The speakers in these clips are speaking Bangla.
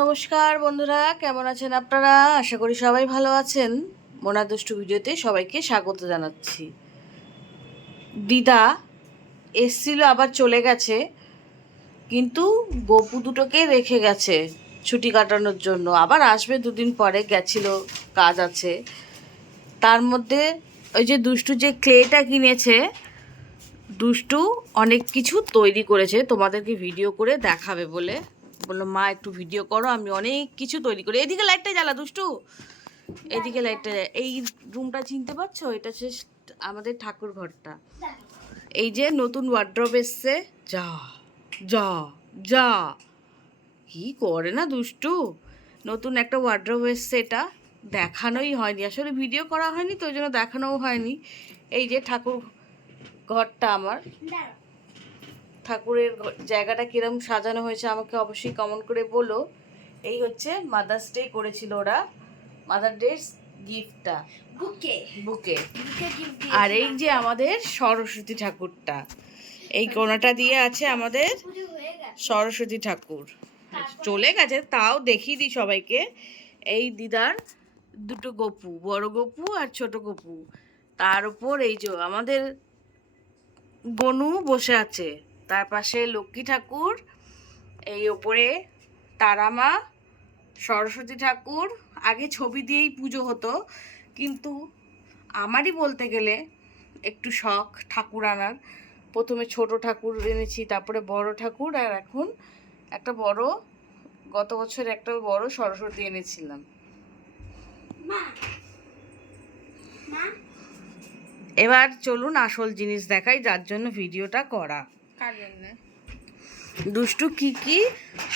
নমস্কার বন্ধুরা, কেমন আছেন আপনারা? আশা করি সবাই ভালো আছেন। মোনা দুষ্টু ভিডিওতে সবাইকে স্বাগত জানাচ্ছি। দিদা এসছিল, আবার চলে গেছে, কিন্তু গপু দুটোকে রেখে গেছে ছুটি কাটানোর জন্য। আবার আসবে দুদিন পরে, গেছিল, কাজ আছে। তার মধ্যে ওই যে দুষ্টু যে ক্লেটা কিনেছে, দুষ্টু অনেক কিছু তৈরি করেছে, তোমাদেরকে ভিডিও করে দেখাবে বলে বললো, মা একটু ভিডিও করো, আমি অনেক কিছু তৈরি করি। এদিকে লাইটটা জ্বালা দুষ্টু, এদিকে লাইটটা। এই রুমটা চিনতে পারছো? এটা হচ্ছে আমাদের ঠাকুর ঘরটা। এই যে নতুন ওয়ার্ড্রব এসছে। যা যা যা, কি করে না দুষ্টু। নতুন একটা ওয়ার্ড্রব এসছে, এটা দেখানোই হয়নি, আসলে ভিডিও করা হয়নি তো ওই জন্য দেখানোও হয়নি। এই যে ঠাকুর ঘরটা আমার, ঠাকুরের জায়গাটা কিরম সাজানো হয়েছে আমাকে অবশ্যই কমেন্ট করে বলো। এই হচ্ছে মাদার্স ডে করেছিল ওরা, মাদার ডে গিফটটা, বুকে বুকে। আর এই যে আমাদের সরস্বতী ঠাকুরটা, এই কোণাটা দিয়ে আছে আমাদের সরস্বতী ঠাকুর। চলে গেছে, তাও দেখিয়ে দিই সবাইকে। এই দিদার দুটো গপু, বড় গপু আর ছোট গপু। তার উপর এই যে আমাদের বনু বসে আছে, তার পাশে লক্ষ্মী ঠাকুর, এই ওপরে তারামা, সরস্বতী ঠাকুর। আগে ছবি দিয়েই পুজো হতো, কিন্তু আমারই বলতে গেলে একটু শখ ঠাকুর আনার। প্রথমে ছোট ঠাকুর এনেছি, তারপরে বড় ঠাকুর, আর এখন একটা বড়, গত বছর একটা বড় সরস্বতী এনেছিলাম। এবার চলুন আসল জিনিস দেখাই, যার জন্য ভিডিওটা করা। কার জন্য? দুষ্টু কি কি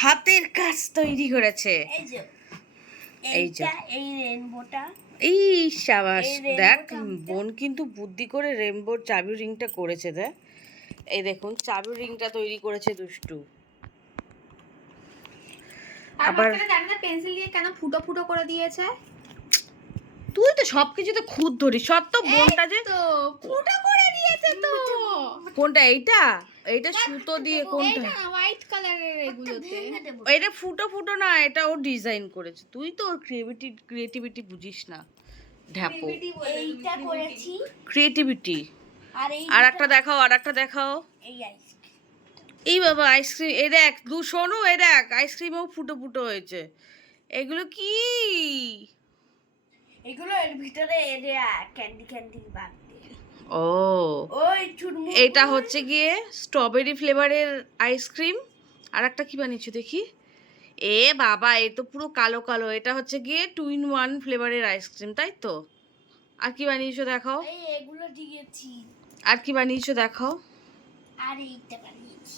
হাতের কাজ তৈরি করেছে। এই যে এই রেনবোটা, এই সাবাস, দেখ বোন কিন্তু বুদ্ধি করে রেনবোর চাবি রিংটা করেছে। দেখ, এই দেখুন চাবি রিংটা তৈরি করেছে দুষ্টু। আবার পেন্সিল দিয়ে কেন ফুটো ফুটো করে দিয়েছে? তুই তো সবকিছুতে খুদ ধরিস, সব তো বোনটা যে ফুটো করে দিয়েছে তো। কোনটা? এইটা এইটা সুতো দিয়ে, কোনটা? এটা হোয়াইট কালারের, এগুলোতে এটা ফুটো ফুটো না, এটা ও ডিজাইন করেছে। তুই তো ওর ক্রিয়েটিভিটি বুঝিস না, ঢ্যাপো। এইটা করেছি, ক্রিয়েটিভিটি। আর একটা দেখাও, আর একটা দেখাও। এই বাবা আইসক্রিম, এই দেখ শোনো, এই দেখ আইসক্রিমও ফুটো ফুটো হয়েছে। এগুলো কি? এগুলো এর ভিতরে ক্যান্ডি ক্যান্ডি বাদ দিয়ে। ও, এটা হচ্ছে গিয়ে স্ট্রবেরি ফ্লেভারের আইসক্রিম। আর একটা কি বানিয়েছো দেখি? এ বাবা, এ তো পুরো কালো কালো। এটা হচ্ছে গিয়ে 2-in-1 ফ্লেভারের আইসক্রিম, তাই তো? আর কি বানিয়েছো দেখাও। এগুলো দিয়েছি। আর কি বানিয়েছো দেখাও। আর এইটা বানিয়েছি।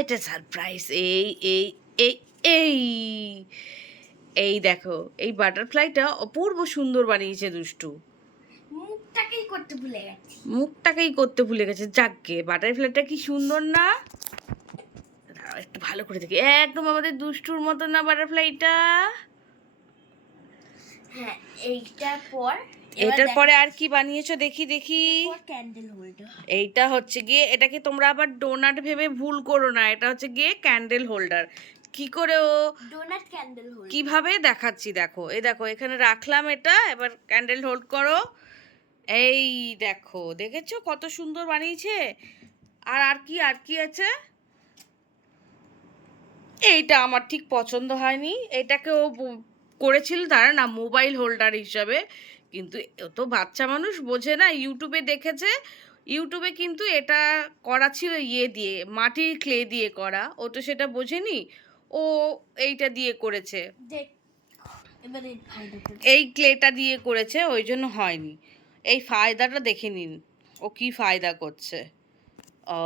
এটা সারপ্রাইজ। এই এই এই এই এই দেখো, এই বাটারফ্লাইটা অপূর্ব সুন্দর বানিয়েছে দুষ্টু। মুখটাকেই করতে ভুলে গেছি। মুখটাকেই করতে ভুলে গেছে। যাকগে, বাটারফ্লাইটা কি সুন্দর না? দাঁড়াও একটু ভালো করে দেখি, একদম আমাদের দুষ্টুর মতো না বাটারফ্লাইটা? হ্যাঁ, এইটার পর এটার পরে আর কি বানিয়েছো দেখি দেখি। Candle holder. এইটা হচ্ছে গিয়ে, এটাকে তোমরা আবার ডোনাট ভেবে ভুল করো না, এটা হচ্ছে গিয়ে ক্যান্ডেল হোল্ডার। কি করে ও ডোনাট ক্যান্ডেল হোল্ডার কিভাবে দেখাচ্ছি দেখো। এই দেখো, এখানে রাখলাম এটা, এবার ক্যান্ডেল হোল্ড করো। এই দেখো, দেখেছো কত সুন্দর বানিয়েছে। আর আর কি, আর কি আছে? এইটা আমার ঠিক পছন্দ হয়নি, এটাকে ও করেছিল তারা না মোবাইল হোল্ডার হিসাবে, কিন্তু ও তো বাচ্চা মানুষ, বোঝে না, ইউটিউবে দেখেছে। ইউটিউবে কিন্তু এটা করা ছিল ইয়ে দিয়ে, মাটির ক্লে দিয়ে করা, ও তো সেটা বোঝেনি, ও এইটা দিয়ে করেছে, এই ক্লেটা দিয়ে করেছে, ওই জন্য হয়নি। এই ফায়দাটা দেখে নিন, ও কি ফায়দা করছে। ও,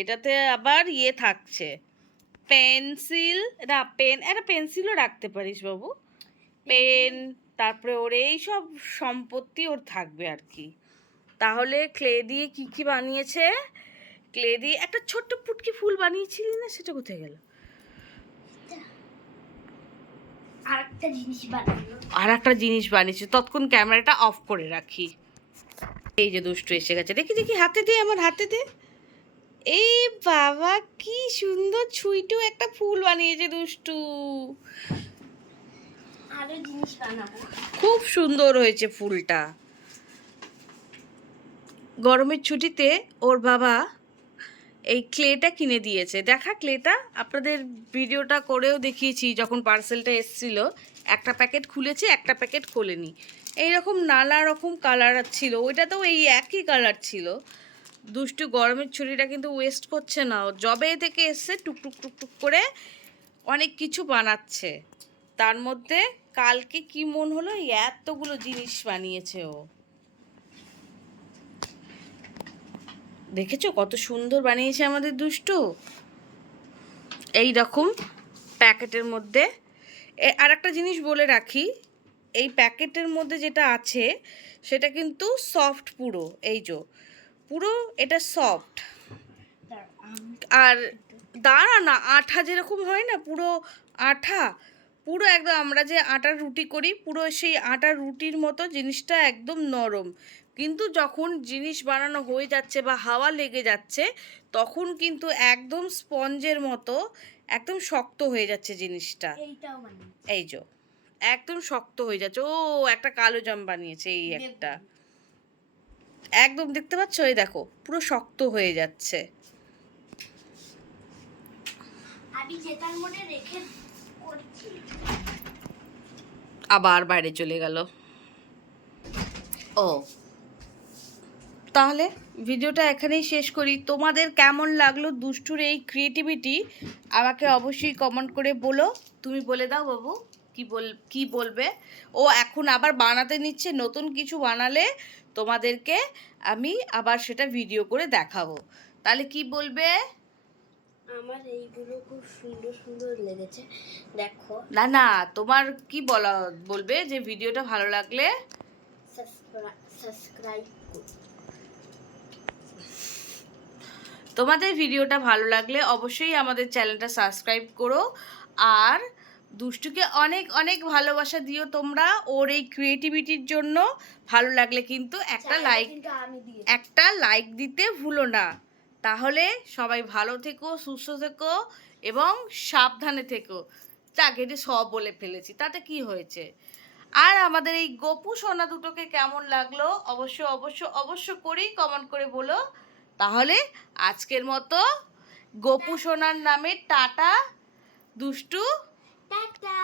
এটাতে আবার ইয়ে থাকছে, পেন্সিল না পেন, একটা পেন্সিলও রাখতে পারিস বাবু, পেন, তারপরে ওর এই সব সম্পত্তি ওর থাকবে আর কি। তাহলে ক্লে দিয়ে কি কি বানিয়েছে? ক্লে দিয়ে একটা ছোট্ট পুটকি ফুল বানিয়েছিলি না, সেটা কোথায় গেল? আর একটা জিনিস বানিয়েছে, ততক্ষণ ক্যামেরাটা অফ করে রাখি। এই যে দুষ্টু এসে গেছে, দেখি দেখি, হাতে দে, আমার হাতে দে। এই বাবা কি সুন্দর ছুঁইটু একটা ফুল বানিয়েছে দুষ্টু, আরো জিনিস বানাবো। খুব সুন্দর হয়েছে ফুলটা। গরমের ছুটিতে ওর বাবা এই ক্লেটা কিনে দিয়েছে। দেখা ক্লেটা আপনাদের ভিডিওটা করেও দেখিয়েছি, যখন পার্সেলটা এসেছিল একটা প্যাকেট খুলেছে একটা প্যাকেট খোলেনি। এইরকম নানা রকম কালার ছিল, ওইটাতেও এই একই কালার ছিল। দুষ্টু গরমের ছুটিটা কিন্তু ওয়েস্ট করছে না, ও জবে থেকে এসছে টুকটুক টুকটুক করে অনেক কিছু বানাচ্ছে। তার মধ্যে কালকে কি মন হলো এই এতগুলো জিনিস বানিয়েছে ও। দেখেছো কত সুন্দর বানিয়েছে আমাদের দুষ্টু। এই রকম প্যাকেটের মধ্যে আর একটা জিনিস বলে রাখি, এই প্যাকেটের মধ্যে যেটা আছে সেটা কিন্তু সফট পুরো, এই যে পুরো এটা সফট। আর দাঁড়া না, আঠা যেরকম হয় না, পুরো আঠা, পুরো একদম আমরা যে আটার রুটি করি পুরো সেই আটার রুটির মতো জিনিসটা একদম নরম। কিন্তু যখন জিনিস বানানো হয়ে যাচ্ছে বা হাওয়া লেগে যাচ্ছে তখন কিন্তু একদম স্পঞ্জের মতো একদম শক্ত হয়ে যাচ্ছে জিনিসটা। এইটাও বানাবো। এই যে একদম শক্ত হয়ে যাচ্ছে। ও একটা কালো জাম বানিয়েছে, এই একটা একদম দেখতে পাচ্ছ, এই দেখো পুরো শক্ত হয়ে যাচ্ছে। আমি যেটার মধ্যে রেখে করছি। আবার বাইরে চলে গেল। ও তাহলে ভিডিওটা এখানেই শেষ করি। তোমাদের কেমন লাগলো দুষ্টুর এই ক্রিয়েটিভিটি আমাকে অবশ্যই কমেন্ট করে বলো। তুমি বলে দাও বাবু কি বলবে। ও এখন আবার বানাতে নিচ্ছে, নতুন কিছু বানালে তোমাদেরকে আমি আবার সেটা ভিডিও করে দেখাবো। তাহলে কি বলবে? আমার এইগুলো খুব সুন্দর সুন্দর লেগেছে, দেখো। না না, তোমার কি বলবে যে ভিডিওটা ভালো লাগলে সাবস্ক্রাইব করুন। তোমাদের ভিডিওটা ভালো লাগলে অবশ্যই আমাদের চ্যানেলটা সাবস্ক্রাইব করো। আর দুষ্টুকে অনেক অনেক ভালোবাসা দিও তোমরা ওর এই ক্রিয়েটিভিটির জন্য। ভালো লাগলে কিন্তু একটা লাইক দিতে ভুলো না। তাহলে সবাই ভালো থেকো, সুস্থ থেকো এবং সাবধানে থেকো। যাক, এটি সব বলে ফেলেছি, তাতে কি হয়েছে। আর আমাদের এই গপু সোনা দুটোকে কেমন লাগলো অবশ্য অবশ্য অবশ্য করেই কমেন্ট করে বলো। তাহলে আজকের মতো গপু সোনার নামে টাটা দুষ্টু, টাটা।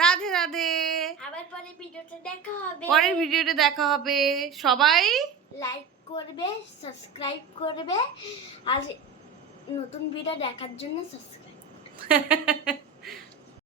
রাধে রাধে। আবার পরের ভিডিওতে দেখা হবে। পরের ভিডিওতে দেখা হবে। সবাই লাইক করবে, সাবস্ক্রাইব করবে, আর নতুন ভিডিও দেখার জন্য সাবস্ক্রাইব